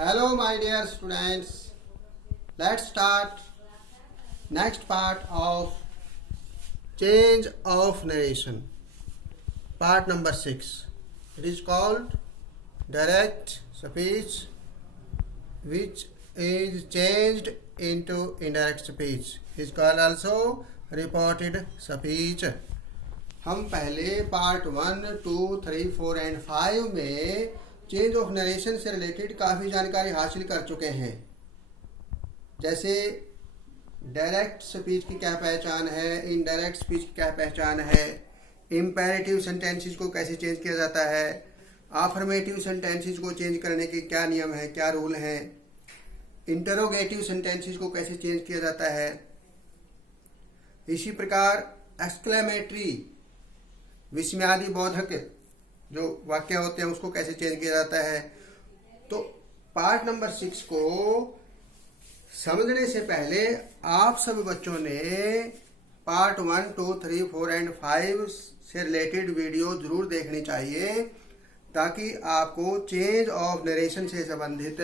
Hello, my dear students. Let's start next part of change of narration. Part number 6. It is called direct speech, which is changed into indirect speech. It is called also reported speech. हम पहले part 1, 2, 3, 4 and 5 में change of narration से related काफ़ी जानकारी हासिल कर चुके हैं। जैसे डायरेक्ट स्पीच की क्या पहचान है, इनडायरेक्ट स्पीच की क्या पहचान है, इम्पेरेटिव सेंटेंसेस को कैसे चेंज किया जाता है, अफर्मेटिव सेंटेंसेस को चेंज करने के क्या नियम है, क्या रूल हैं, इंटरोगेटिव सेंटेंसेस को कैसे चेंज किया जाता है। इसी प्रकार एक्सक्लेमेटरी विस्मयादि बोधक जो वाक्य होते हैं उसको कैसे चेंज किया जाता है। तो पार्ट नंबर 6 को समझने से पहले आप सब बच्चों ने पार्ट 1, 2, 3, 4 एंड 5 से रिलेटेड वीडियो जरूर देखनी चाहिए, ताकि आपको चेंज ऑफ नरेशन से संबंधित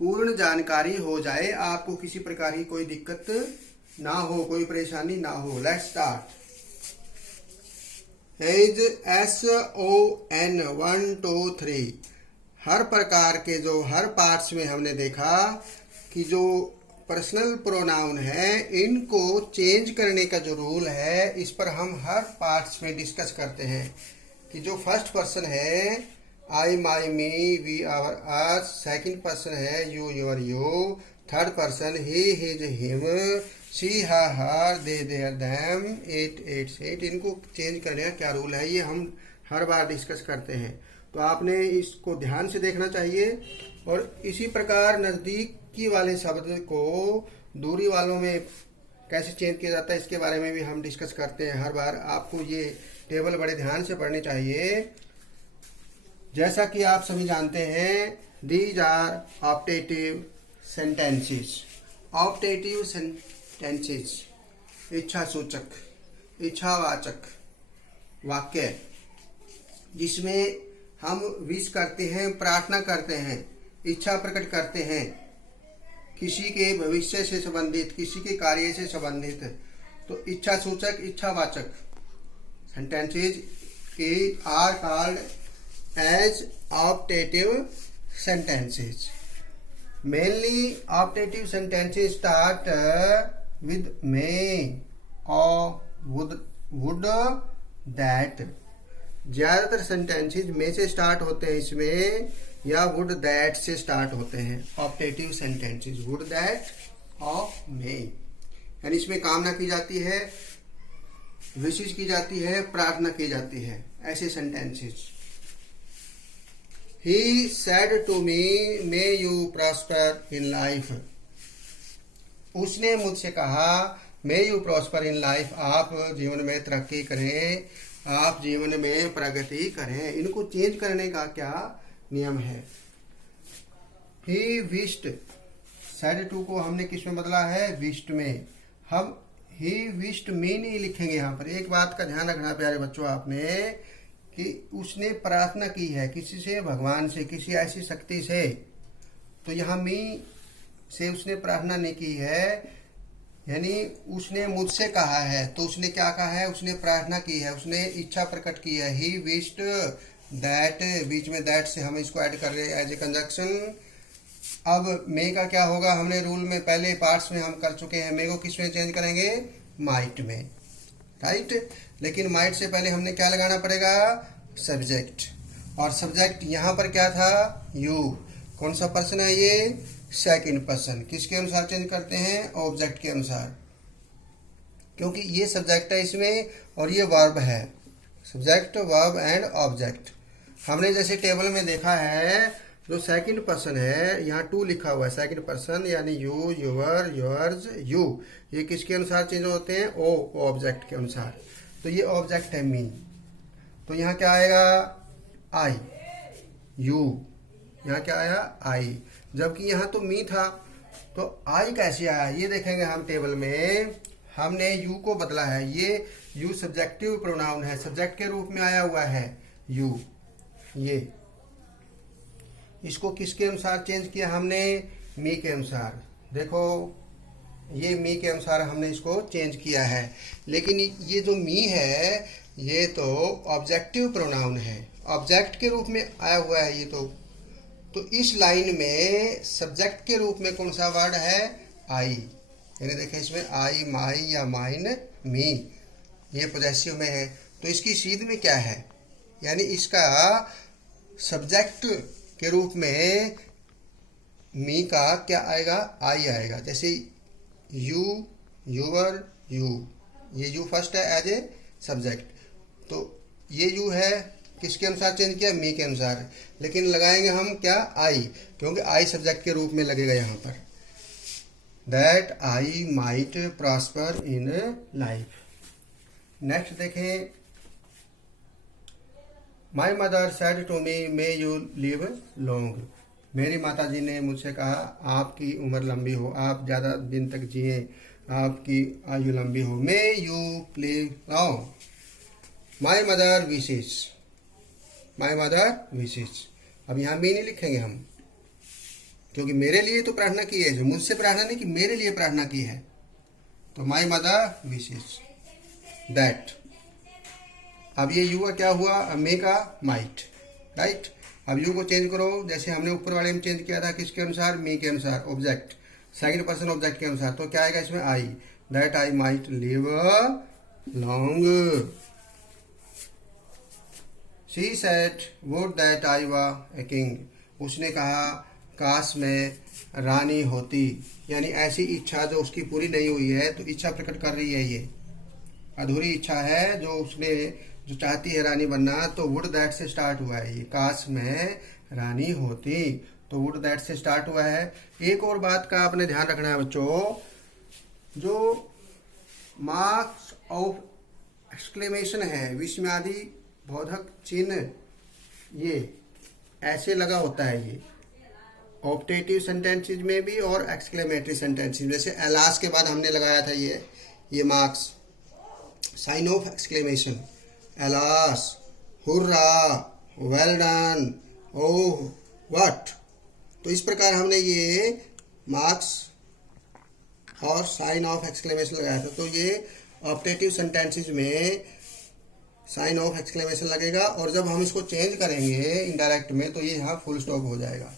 पूर्ण जानकारी हो जाए, आपको किसी प्रकार की कोई दिक्कत ना हो, कोई परेशानी ना हो। Let's start. SON 1, 2, 3 हर प्रकार के जो हर पार्ट्स में हमने देखा कि जो पर्सनल प्रोनाउन है इनको चेंज करने का जो रूल है, इस पर हम हर पार्ट्स में डिस्कस करते हैं कि जो फर्स्ट पर्सन है I, my, me, we, our, us, second person है you, your, you, third person he, his, him, she, her, they, their, them, it, its, it, इनको चेंज करने का क्या रूल है ये हम हर बार डिस्कस करते हैं। तो आपने इसको ध्यान से देखना चाहिए। और इसी प्रकार नज़दीकी वाले शब्द को दूरी वालों में कैसे चेंज किया जाता है इसके बारे में भी हम डिस्कस करते हैं हर बार। आपको ये टेबल बड़े ध्यान से पढ़नी चाहिए। जैसा कि आप सभी जानते हैं, these are optative sentences. Optative sentences इच्छा सूचक, इच्छावाचक वाक्य, जिसमें हम विश करते हैं, प्रार्थना करते हैं, इच्छा प्रकट करते हैं किसी के भविष्य से संबंधित, किसी के कार्य से संबंधित। तो इच्छा सूचक, इच्छावाचक sentences are called as optative sentences. Mainly optative sentences start with may or would, that। ज्यादातर सेंटेंसेस में से स्टार्ट होते हैं इसमें, या वुड, दैट से स्टार्ट होते हैं। ऑप्टेटिव सेंटेंसेस वुड, दैट और मे, यानी इसमें कामना की जाती है, विशेष की जाती है, प्रार्थना की जाती है, ऐसे sentences. He said to me, may you prosper in life। उसने मुझसे कहा, may you prosper in life, आप जीवन में तरक्की करें, आप जीवन में प्रगति करें। इनको चेंज करने का क्या नियम है। He wished, said to को हमने किस में बदला है, wished में। हम he wished me नहीं लिखेंगे यहाँ पर। एक बात का ध्यान रखना प्यारे बच्चों आपने, कि उसने प्रार्थना की है किसी से, भगवान से, किसी ऐसी शक्ति से। तो यहाँ मी से उसने प्रार्थना नहीं की है, यानी उसने मुझसे कहा है। तो उसने क्या कहा है, उसने प्रार्थना की है, उसने इच्छा प्रकट की है। ही विश्ड दैट, बीच में दैट से हम इसको ऐड कर रहे हैं एज ए कंजक्शन। अब मे का क्या होगा, हमने रूल में पहले पार्ट्स में हम कर चुके हैं। मे को किस में चेंज करेंगे, माइट में, राइट। लेकिन माइट से पहले हमने क्या लगाना पड़ेगा, सब्जेक्ट। और सब्जेक्ट यहाँ पर क्या था, यू। कौन सा पर्सन है ये, सेकंड पर्सन। किसके अनुसार चेंज करते हैं, ऑब्जेक्ट के अनुसार, क्योंकि ये सब्जेक्ट है इसमें और ये वर्ब है। Subject, verb and object. हमने जैसे टेबल में देखा है, जो सेकंड पर्सन है यहाँ टू लिखा हुआ है, सेकंड पर्सन यानी यू, योर, योर्स, यू, ये किसके अनुसार चेंज होते हैं, ओ, ऑब्जेक्ट के अनुसार। तो ये ऑब्जेक्ट है मी, तो यहाँ क्या आएगा, आई, यू, यहाँ क्या आया, आई। जबकि यहाँ तो मी था, तो आई कैसे आया ये देखेंगे हम टेबल में। हमने यू को बदला है, ये यू सब्जेक्टिव प्रोनाउन है, सब्जेक्ट के रूप में आया हुआ है यू, ये। इसको किसके अनुसार चेंज किया हमने, मी के अनुसार। देखो ये मी के अनुसार हमने इसको चेंज किया है। लेकिन ये जो मी है ये तो ऑब्जेक्टिव प्रोनाउन है, ऑब्जेक्ट के रूप में आया हुआ है ये तो इस लाइन में सब्जेक्ट के रूप में कौन सा वर्ड है, आई। यानी देखें इसमें आई, माई या माइन, मी, ये पॉजेसिव में है। तो इसकी सीध में क्या है, यानी इसका सब्जेक्ट के रूप में मी का क्या आएगा, आई आएगा। जैसे यू, यूवर, यू, ये यू फर्स्ट है एज ए सब्जेक्ट, तो ये यू है किसके अनुसार चेंज किया, मी के अनुसार। लेकिन लगाएंगे हम क्या, आई, क्योंकि आई सब्जेक्ट के रूप में लगेगा यहाँ पर। That I might prosper in life. Next देखें, my mother said to me may you live long. मेरी माता जी ने मुझसे कहा आपकी उम्र लंबी हो, आप ज़्यादा दिन तक जिए, आपकी आयु लंबी हो। May you live long. My mother विशेष, माई मदर विशेष। अब यहाँ मी नहीं लिखेंगे हम, क्योंकि मेरे लिए तो प्रार्थना की है, जो मुझसे प्रार्थना नहीं कि मेरे लिए प्रार्थना की है। तो माई मदर विशेष दैट। अब ये यू का क्या हुआ, मे का माइट, राइट। अब यू को चेंज करो, जैसे हमने ऊपर वाले में चेंज किया था, किसके अनुसार, मी के अनुसार, ऑब्जेक्ट, सेकंड पर्सन ऑब्जेक्ट के अनुसार। तो क्या आएगा इसमें, I. That I might live long. She said would that I were a king. उसने कहा काश मैं रानी होती, यानी ऐसी इच्छा जो उसकी पूरी नहीं हुई है, तो इच्छा प्रकट कर रही है, ये अधूरी इच्छा है जो उसने, जो चाहती है रानी बनना। तो वुड दैट से स्टार्ट हुआ है ये, काश मैं रानी होती, तो वुड दैट से स्टार्ट हुआ है। एक और बात का आपने ध्यान रखना है बच्चों, जो मार्क्स ऑफ एक्सक्लेमेशन है, विस्मयादि बोधक चिन्ह, ये ऐसे लगा होता है, ये ऑप्टेटिव सेंटेंसेज में भी और एक्सक्लेमेटरी सेंटेंसेज। जैसे एलास के बाद हमने लगाया था ये marks, sign of exclamation, alas, hurrah, well done, oh, what. तो इस प्रकार हमने ये मार्क्स और साइन ऑफ एक्सक्लेमेशन लगाया था। तो ये ऑप्टेटिव सेंटेंसेज में साइन ऑफ एक्सक्लेमेशन लगेगा, और जब हम इसको चेंज करेंगे इनडायरेक्ट में तो ये यहाँ फुल स्टॉप हो जाएगा,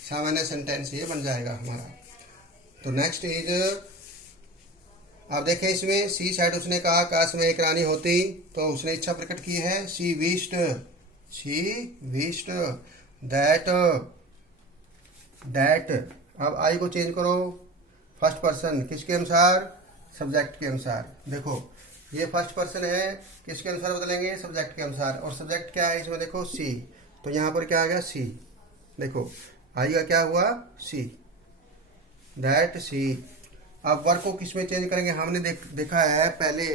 सामान्य सेंटेंस ये बन जाएगा हमारा। तो नेक्स्ट इज, आप देखें इसमें सी सेड, उसने कहा काश मैं एक रानी होती, तो उसने इच्छा प्रकट की है। She wished that. अब आई को चेंज करो, फर्स्ट पर्सन किसके अनुसार, सब्जेक्ट के अनुसार। देखो ये फर्स्ट पर्सन है, किसके अनुसार बदलेंगे, सब्जेक्ट के अनुसार। और सब्जेक्ट क्या है इसमें, देखो सी, तो यहाँ पर क्या आ गया, सी। देखो आई का क्या हुआ, सी, दैट सी। अब वर्क को किस में चेंज करेंगे, हमने देखा है पहले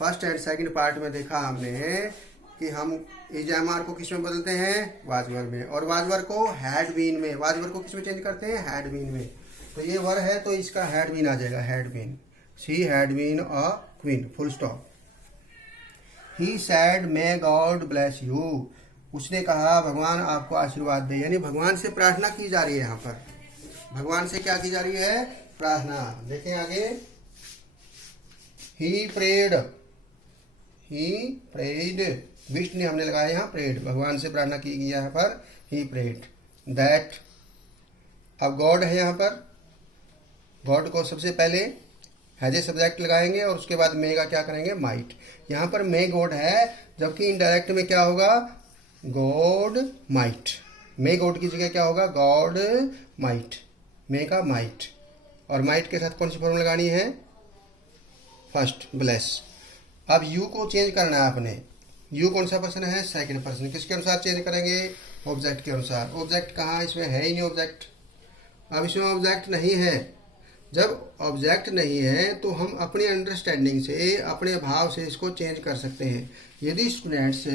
फर्स्ट एंड सेकंड पार्ट में देखा हमने कि हम इजामार को किस में बदलते हैं, वाजवर में, और वाजवर को हैड बीन में। वाजवर को किस में चेंज करते हैं, हैड बीन में। तो ये वर है तो इसका हैड बीन आ जाएगा, had been. She had been a queen, full stop. He said may God bless you. उसने कहा भगवान आपको आशीर्वाद दे, यानी भगवान से प्रार्थना की जा रही है। यहाँ पर भगवान से क्या की जा रही है, प्रार्थना। देखें आगे, ही प्रेड, विष्णु ने हमने लगाया यहाँ प्रेड, भगवान से प्रार्थना की गई यहाँ पर, ही प्रेड दैट। अब गॉड है यहाँ पर, गॉड को सबसे पहले हैज ए सब्जेक्ट लगाएंगे और उसके बाद मे का क्या करेंगे, माइट। यहाँ पर मे गॉड है, जबकि इनडायरेक्ट में क्या होगा, गॉड माइट। मे गॉड की जगह क्या होगा, गॉड माइट, मे का माइट। और माइट के साथ कौन सी फॉर्म लगानी है, फर्स्ट, ब्लेस। अब यू को चेंज करना है आपने। यू कौन सा पर्सन है, सेकंड पर्सन। किसके अनुसार चेंज करेंगे, ऑब्जेक्ट के अनुसार। ऑब्जेक्ट कहाँ, इसमें है ही नहीं ऑब्जेक्ट। अब इसमें ऑब्जेक्ट नहीं है। जब ऑब्जेक्ट नहीं है तो हम अपनी अंडरस्टैंडिंग से, अपने भाव से इसको चेंज कर सकते हैं। यदि स्टूडेंट्स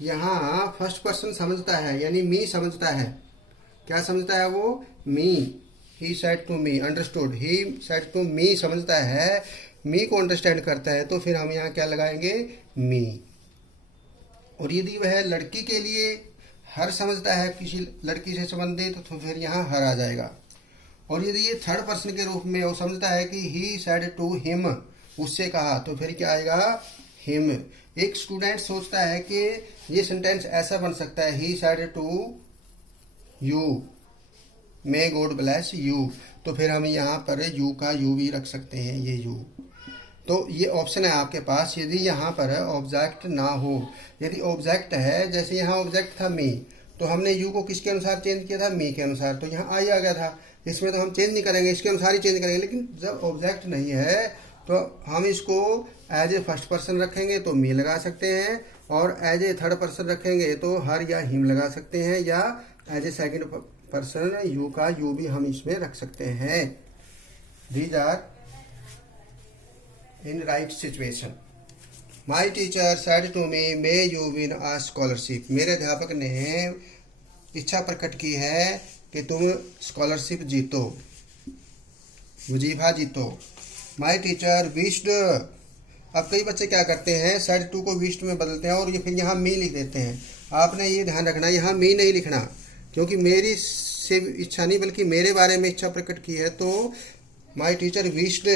यहाँ फर्स्ट पर्सन समझता है, यानी मी समझता है, क्या समझता है वो, me. He said to me, understood, he said to me समझता है, मी को अंडरस्टैंड करता है, तो फिर हम यहाँ क्या लगाएंगे, मी। और यदि वह लड़की के लिए हर समझता है किसी लड़की से संबंधित, तो फिर यहाँ हर आ जाएगा। और यदि ये थर्ड पर्सन के रूप में वो समझता है कि ही सेड टू हिम, उससे कहा, तो फिर क्या आएगा, हिम। एक स्टूडेंट सोचता है कि ये सेंटेंस ऐसा बन सकता है, he said to you, may God bless you, तो फिर हम यहाँ पर यू का यू भी रख सकते हैं, ये यू। तो ये ऑप्शन है आपके पास। यदि यहाँ पर ऑब्जेक्ट ना हो, यदि ऑब्जेक्ट है, जैसे यहाँ ऑब्जेक्ट था मी, तो हमने यू को किसके अनुसार चेंज किया था, मी के अनुसार, तो यहाँ आई आ गया था। इसमें तो हम चेंज नहीं करेंगे, इसके अनुसार ही चेंज करेंगे। लेकिन जब ऑब्जेक्ट नहीं है तो हम इसको एज ए फर्स्ट पर्सन रखेंगे तो मी लगा सकते हैं, और एज ए थर्ड पर्सन रखेंगे तो हर या हिम लगा सकते हैं, या as a second person you का यू भी हम इसमें रख सकते हैं। These are in right situation. My teacher said to me may you win a scholarship. मेरे अध्यापक ने इच्छा प्रकट की है कि तुम स्कॉलरशिप जीतो, वजीफा जीतो। माई टीचर विश्ड, अब कई बच्चे क्या करते हैं, सेड टू को विश्ड में बदलते हैं और ये फिर यहाँ मी लिख देते हैं। आपने ये ध्यान रखना, यहाँ मी नहीं लिखना, क्योंकि मेरी से इच्छा नहीं बल्कि मेरे बारे में इच्छा प्रकट की है। तो माई टीचर विश्ड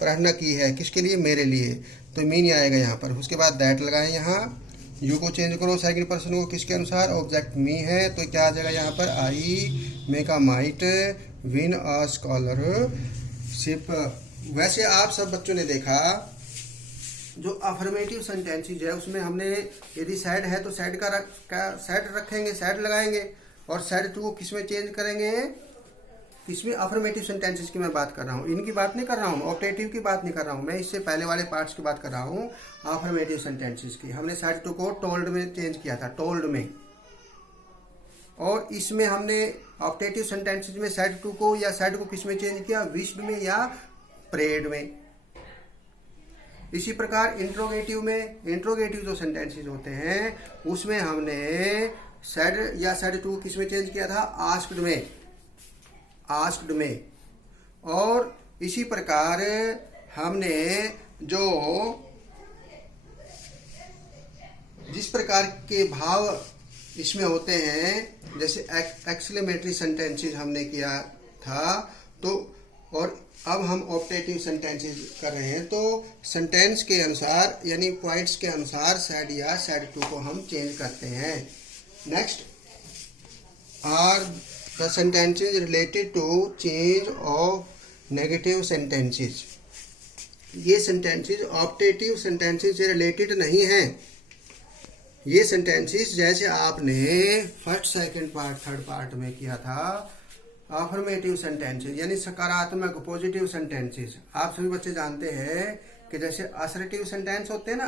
प्रार्थना की है, किसके लिए, मेरे लिए, तो मी नहीं आएगा यहाँ पर। उसके बाद दैट लगाएं, यहाँ यू को चेंज करो सेकंड पर्सन को किसके अनुसार, ऑब्जेक्ट मी है, तो क्या आ जाएगा यहाँ पर, आई मे का माइट विन अ स्कॉलरशिप। वैसे आप सब बच्चों ने देखा जो अफर्मेटिव सेंटेंसेज है उसमें हमने यदि सैड है तो सैड का सैड रखेंगे, सैड लगाएंगे, और सैड टू को किस में चेंज करेंगे, इसमें अफर्मेटिव सेंटेंसेस की मैं बात कर रहा हूँ, इनकी बात नहीं कर रहा हूँ, ऑप्टेटिव की बात नहीं कर रहा हूँ, मैं इससे पहले वाले पार्ट्स की बात कर रहा हूँ, अफर्मेटिव सेंटेंसेस की। हमने सैड टू को टोल्ड में चेंज किया था, टोल्ड में, और इसमें हमने ऑप्टेटिव सेंटेंसेस में सैड टू को या सैड को किस में चेंज किया, विश्ड में या प्रेड में। इसी प्रकार इंट्रोगेटिव में, इंट्रोगेटिव जो सेंटेंसेस होते हैं उसमें हमने सैड या सैड टू किस में चेंज किया था, आस्क्ड में, आस्क्ड में। और इसी प्रकार हमने जो जिस प्रकार के भाव इसमें होते हैं, जैसे एक्सक्लेमेटरी सेंटेंसेस हमने किया था, तो और अब हम ऑप्टेटिव सेंटेंसेस कर रहे हैं, तो सेंटेंस के अनुसार यानी पॉइंट्स के अनुसार सैड या सैड टू को हम चेंज करते हैं। Next are the sentences related to change of negative sentences. ये सेंटेंसेस ऑप्टेटिव सेंटेंसेस से रिलेटेड नहीं है। ये सेंटेंसेस जैसे आपने first second part third part में किया था, अफर्मेटिव सेंटेंसेस यानी सकारात्मक पॉजिटिव सेंटेंसेस। आप सभी बच्चे जानते हैं कि जैसे असर्टिव सेंटेंस होते हैं ना,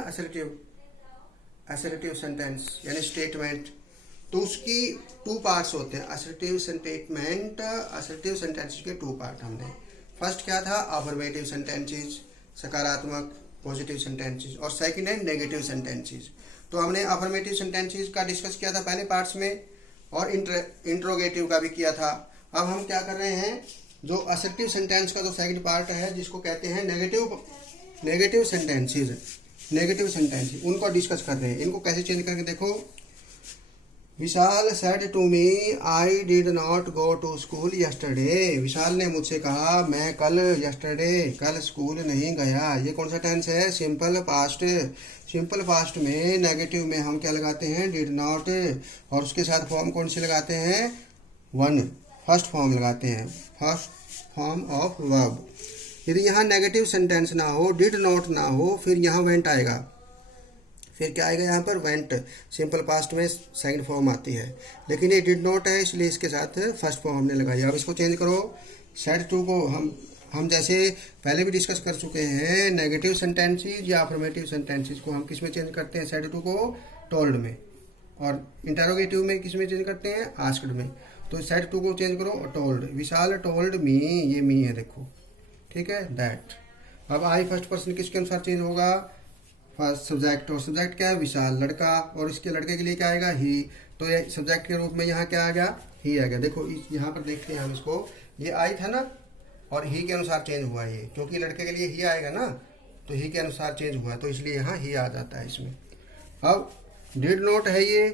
असर्टिव सेंटेंस यानी स्टेटमेंट, तो उसकी टू पार्ट्स होते हैं, असर्टिव स्टेटमेंट, असर्टिव सेंटेंसेस के टू पार्ट। हमने फर्स्ट क्या था, अफर्मेटिव सेंटेंसेस सकारात्मक पॉजिटिव सेंटेंसेस, और सेकंड है नेगेटिव सेंटेंसेस। तो हमने अफर्मेटिव सेंटेंसेस का डिस्कस किया था पहले पार्ट्स में, और इंट्रोगेटिव का भी किया था। अब हम क्या कर रहे हैं, जो असर्टिव सेंटेंस का जो सेकंड पार्ट है जिसको कहते हैं नेगेटिव सेंटेंसेस, नेगेटिव सेंटेंसेस, उनको डिस्कस कर रहे हैं। इनको कैसे चेंज करके देखो, Vishal said to me I did not go to school yesterday. Vishal ने मुझसे कहा मैं कल स्कूल नहीं गया। ये कौन सा टेंस है, सिंपल पास्ट। सिंपल पास्ट में नेगेटिव में हम क्या लगाते हैं, डिड नॉट, और उसके साथ फॉर्म कौन सी लगाते हैं, वन, फर्स्ट फॉर्म लगाते हैं, फर्स्ट फॉर्म ऑफ वर्ब। यदि यहाँ नेगेटिव सेंटेंस ना हो, डिड नॉट ना हो, फिर यहाँ वेंट आएगा। फिर क्या आएगा यहाँ पर, वेंट। सिंपल पास्ट में सेकंड फॉर्म आती है, लेकिन ये डिड नॉट है इसलिए इसके साथ फर्स्ट फॉर्म हमने लगाई। अब इसको चेंज करो, सेड टू को हम जैसे पहले भी डिस्कस कर चुके हैं, नेगेटिव सेंटेंसेस या अफर्मेटिव सेंटेंसेस को हम किस में चेंज करते हैं, सेड टू को टोल्ड में, और इंटरोगेटिव में किस में चेंज करते हैं, आस्क्ड में। तो सेड टू को चेंज करो टोल्ड। विशाल टोल्ड मी, ये मी है देखो, ठीक है, दैट। अब आई फर्स्ट पर्सन किसके अनुसार चेंज होगा, फर्स्ट सब्जेक्ट, और सब्जेक्ट क्या है, विशाल लड़का, और इसके लड़के के लिए क्या आएगा, ही। तो ये सब्जेक्ट के रूप में यहाँ क्या आ गया, ही आ गया। देखो यहाँ पर देखते हैं हम इसको, ये आई था ना, और ही के अनुसार चेंज हुआ ये, क्योंकि लड़के के लिए ही आएगा ना, तो ही के अनुसार चेंज हुआ, तो इसलिए यहाँ ही आ जाता है इसमें। अब डिड नॉट है ये,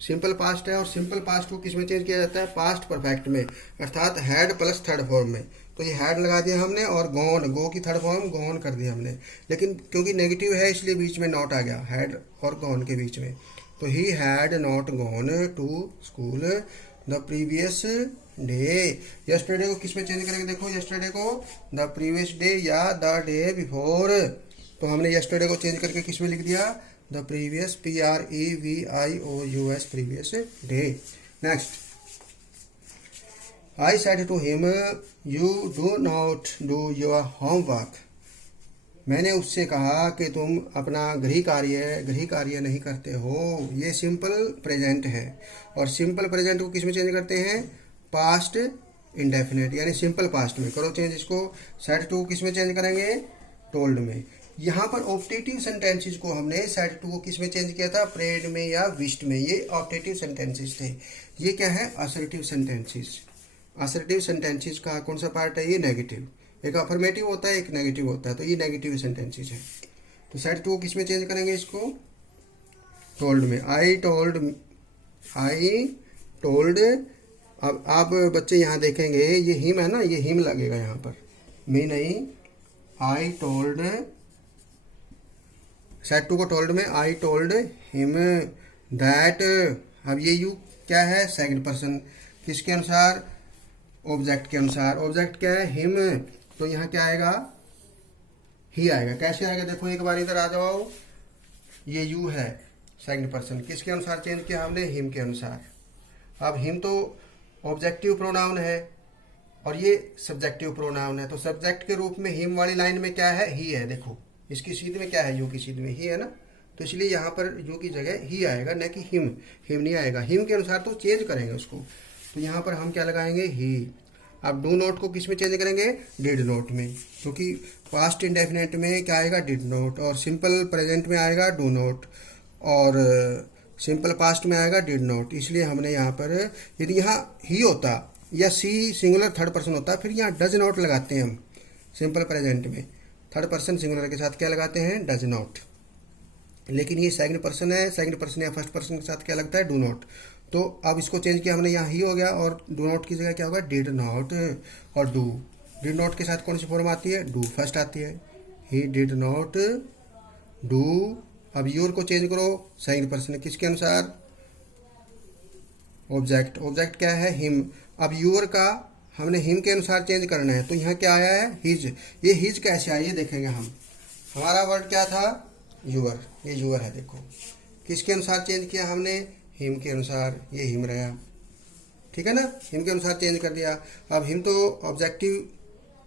सिंपल पास्ट है, और सिंपल पास्ट को किस में चेंज किया जाता है? पास्ट परफेक्ट में, अर्थात हैड प्लस थर्ड फॉर्म में। तो ये हैड लगा दिया हमने, और गॉन, गो की थर्ड फॉर्म गॉन कर दिया हमने, लेकिन क्योंकि नेगेटिव है इसलिए बीच में नॉट आ गया, हैड और गॉन के बीच में। तो he had not gone to school the previous day. Yesterday को किस में चेंज करेंगे? देखो यस्टरडे को द प्रीवियस डे या द डे बिफोर। तो हमने यस्टरडे को चेंज करके किस में लिख दिया? The previous, PREVIOUS, previous day. Next, I said to him you do not do your homework. मैंने उससे कहा कि तुम अपना गृह कार्य नहीं करते हो। ये सिंपल प्रेजेंट है, और सिंपल प्रेजेंट को किस में चेंज करते हैं? पास्ट इंडेफिनिट, यानी सिंपल पास्ट में। करो चेंज इसको, सेड टू किस में चेंज करेंगे? टोल्ड में। यहाँ पर ऑप्टेटिव सेंटेंसेस को हमने सेड टू को किस में चेंज किया था? प्रेड में या विश्ड में। ये ऑप्टेटिव सेंटेंसेस थे। ये क्या है? Assertive sentences. असर्टिव सेंटेंसेस का कौन सा पार्ट है? ये नेगेटिव। एक अफर्मेटिव होता है, एक नेगेटिव होता है, तो ये नेगेटिव सेंटेंसेस है। तो सेड टू को किस में चेंज करेंगे? इसको टोल्ड में। I told. अब आप बच्चे यहाँ देखेंगे, ये हिम है ना, ये हिम लगेगा यहाँ पर, मी नहीं। आई टोल्ड, सेड टू को टोल्ड में, आई टोल्ड हिम दैट। अब ये यू क्या है? सेकंड पर्सन, किसके अनुसार? ऑब्जेक्ट के अनुसार। ऑब्जेक्ट क्या है? हिम। तो यहाँ क्या आएगा? ही आएगा। कैसे आएगा? देखो एक बार इधर आ जाओ, ये यू है, सेकंड पर्सन, किसके अनुसार चेंज किया हमने? हिम के अनुसार। अब हिम तो ऑब्जेक्टिव प्रोनाउन है, और ये सब्जेक्टिव प्रोनाउन है। तो सब्जेक्ट के रूप में हिम वाली लाइन में क्या है? ही है। देखो इसकी सीध में क्या है? यू की सीध में ही है ना, तो इसलिए यहाँ पर यू की जगह ही आएगा, न कि हिम। हिम नहीं आएगा। हिम के अनुसार तो चेंज करेंगे उसको, तो यहाँ पर हम क्या लगाएंगे? ही। अब डू नॉट को किस में चेंज करेंगे? डिड नॉट में, क्योंकि पास्ट इंडेफिनेट में क्या आएगा? डिड नॉट, और सिंपल प्रेजेंट में आएगा डू नॉट, और सिंपल पास्ट में आएगा डिड नॉट। इसलिए हमने यहाँ पर, यदि यहाँ ही होता या सी सिंगुलर थर्ड पर्सन होता, फिर यहाँ डज नॉट लगाते हैं हम। सिंपल प्रेजेंट में थर्ड पर्सन सिंगुलर के साथ क्या लगाते हैं? Does not. लेकिन ये सेकंड पर्सन है, सेकंड पर्सन या फर्स्ट पर्सन के साथ क्या लगता है? Do not. तो अब इसको चेंज किया हमने, यहाँ ही हो गया, और डू नॉट की जगह क्या होगा? डिड नॉट और डू। डिड नॉट के साथ कौन सी फॉर्म आती है? डू फर्स्ट आती है। He did not do. अब यूर को चेंज करो, सेकंड पर्सन, किसके अनुसार? ऑब्जेक्ट। ऑब्जेक्ट क्या है? हिम। अब यूर का हमने हिम के अनुसार चेंज करना है, तो यहाँ क्या आया है? हिज। ये हिज कैसे आया ये देखेंगे हम। हमारा वर्ड क्या था? यूर। ये यूर है। देखो किसके अनुसार चेंज किया हमने? हिम के अनुसार। ये हिम रहा, ठीक है ना, हिम के अनुसार चेंज कर दिया। अब हिम तो ऑब्जेक्टिव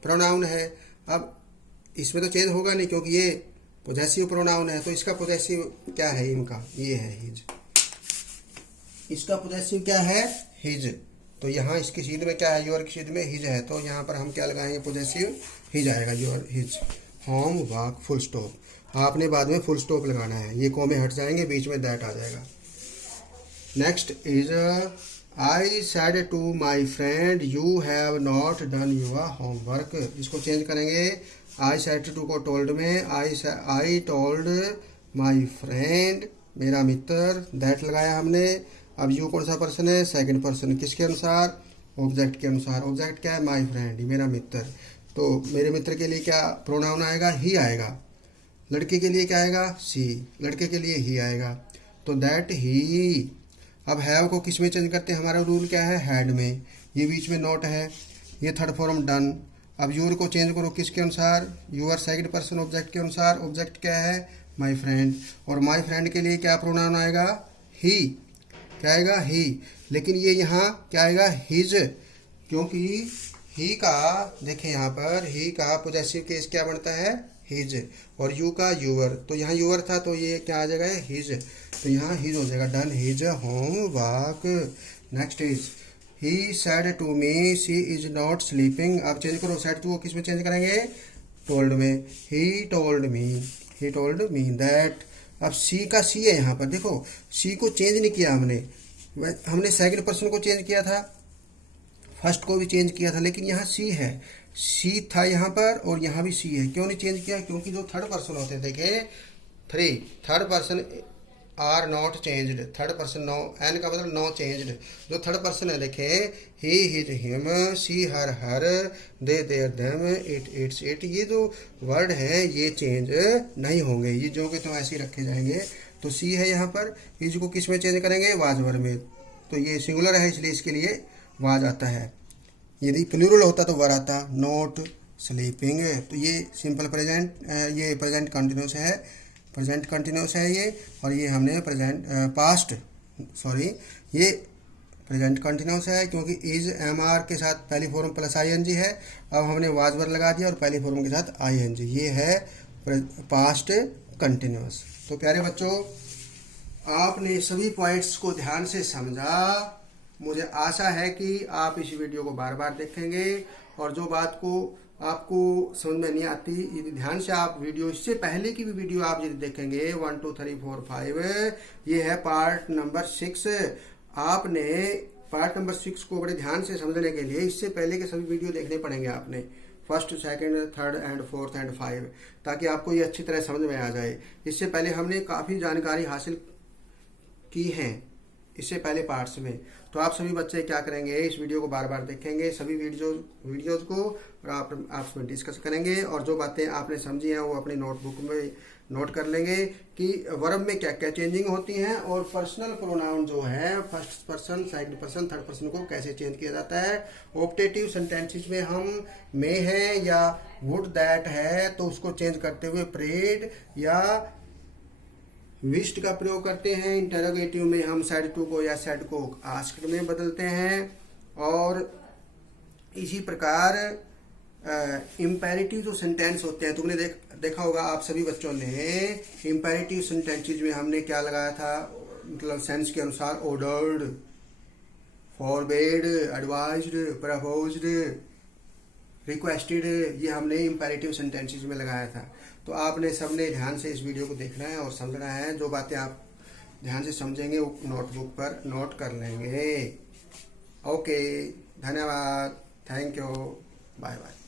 प्रोनाउन है, अब इसमें तो चेंज होगा नहीं क्योंकि ये पोजेसिव प्रोनाउन है, तो इसका पोजेसिव क्या है? हिम का ये है हिज। इसका पोजेसिव क्या है? हिज। तो यहाँ इसकी सीध में क्या है? योर की सीध में हिज है, तो यहाँ पर हम क्या लगाएंगे? पोजेसिव हिज आएगा, your his. Home work full stop. आपने बाद में फुल स्टॉप लगाना है, ये कॉमे हट जाएंगे, बीच में दैट आ जाएगा। Next is I said to my friend you have not done your homework. इसको चेंज करेंगे, आई सेड टू को टोल्ड में, आई टोल्ड माई फ्रेंड, मेरा मित्र, दैट लगाया हमने। अब यू कौन सा पर्सन है? सेकंड पर्सन, किसके अनुसार? ऑब्जेक्ट के अनुसार। ऑब्जेक्ट क्या है? माई फ्रेंड, मेरा मित्र। तो मेरे मित्र के लिए क्या प्रोनाउन आएगा? ही आएगा। लड़के के लिए क्या आएगा? सी। लड़के के लिए ही आएगा, तो दैट ही। अब हैव को किस में चेंज करते हैं? हमारा रूल क्या है? हैड में। ये बीच में नॉट है, ये थर्ड फॉर्म डन। अब यूर को चेंज करो किसके अनुसार? यूर सेकंड पर्सन ऑब्जेक्ट के अनुसार। ऑब्जेक्ट क्या है? माई फ्रेंड, और माई फ्रेंड के लिए क्या प्रोनाउन आएगा? ही। क्या आएगा? ही। लेकिन ये यहाँ क्या आएगा? हिज, क्योंकि ही का, देखिए यहाँ पर ही का पोजेसिव केस क्या बनता है? हिज, और यू का यूवर। तो यहाँ यूवर था, तो ये क्या आ जाएगा? हिज। तो यहाँ हिज हो जाएगा। Done his homework. Next is he said to me she is not sleeping. अब चेंज करो, सेड टू को किस में चेंज करेंगे? टोल्ड में। He told me that. अब सी का सी है यहाँ पर, देखो सी को चेंज नहीं किया हमने सेकंड पर्सन को चेंज किया था, फर्स्ट को भी चेंज किया था, लेकिन यहाँ सी है। सी था यहाँ पर और यहाँ भी सी है। क्यों नहीं चेंज किया? क्योंकि जो थर्ड पर्सन होते थे, देखिए third person are not changed, third person no, N का मतलब नो चेंज्ड। जो थर्ड पर्सन है देखें, he his him, she her her, they their them, it its it, ये जो वर्ड है ये चेंज नहीं होंगे, ये जो कि तो ऐसे ही रखे जाएंगे। तो सी है यहाँ पर, इज को किस में चेंज करेंगे, वाज वर्ड में। तो ये सिंगुलर है इसलिए इसके लिए वाज आता है। यदि प्लूरल होता तो वर आता, नॉट स्लीपिंग। तो ये सिंपल प्रेजेंट, ये प्रेजेंट कंटिन्यूस है, प्रेजेंट कंटिन्यूस है ये। और ये हमने प्रेजेंट पास्ट सॉरी ये प्रेजेंट कंटिन्यूस है, क्योंकि इज एम आर के साथ पहली form plus I N G है। अब हमने वाज वर्ड लगा दिया और पहली फॉर्म के साथ आई एन जी, ये है पास्ट कंटिन्यूस। तो प्यारे बच्चों, आपने सभी पॉइंट्स को ध्यान से समझा। मुझे आशा है कि आप इस वीडियो को बार बार देखेंगे, और जो बात को आपको समझ में नहीं आती, यदि ध्यान से आप वीडियो, इससे पहले की भी वीडियो आप यदि देखेंगे 1 2 3 4 5, ये है पार्ट नंबर 6। आपने पार्ट नंबर 6 को बड़े ध्यान से समझने के लिए इससे पहले के सभी वीडियो देखने पड़ेंगे आपने, first, second, third and fourth and 5, ताकि आपको ये अच्छी तरह समझ में आ जाए। इससे पहले हमने काफ़ी जानकारी हासिल की है इससे पहले पार्ट्स में। तो आप सभी बच्चे क्या करेंगे, इस वीडियो को बार बार देखेंगे, सभी वीडियोज को, और आप उसमें डिस्कस करेंगे, और जो बातें आपने समझी हैं वो अपनी नोटबुक में नोट कर लेंगे कि वर्ब में क्या क्या चेंजिंग होती हैं, और पर्सनल प्रोनाउन जो है first person, second person, third person को कैसे चेंज किया जाता है। ऑप्टेटिव सेंटेंसेस में हम मे है या वुड दैट है तो उसको चेंज करते हुए प्रेड या विश्ड का प्रयोग करते हैं। इंटरोगेटिव में हम सेड टू को या सेड को आस्क्ड में बदलते हैं। और इसी प्रकार इम्पेरेटिव जो सेंटेंस होते हैं, तुमने देखा होगा आप सभी बच्चों ने, इम्पेरेटिव सेंटेंसेस में हमने क्या लगाया था, मतलब सेंस के अनुसार ordered, forbade, advised, proposed, requested, ये हमने इम्पेरेटिव सेंटेंसेस में लगाया था। तो आपने सबने ध्यान से इस वीडियो को देखना है और समझना है। जो बातें आप ध्यान से समझेंगे वो नोटबुक पर नोट कर लेंगे। ओके, धन्यवाद, थैंक यू, बाय बाय।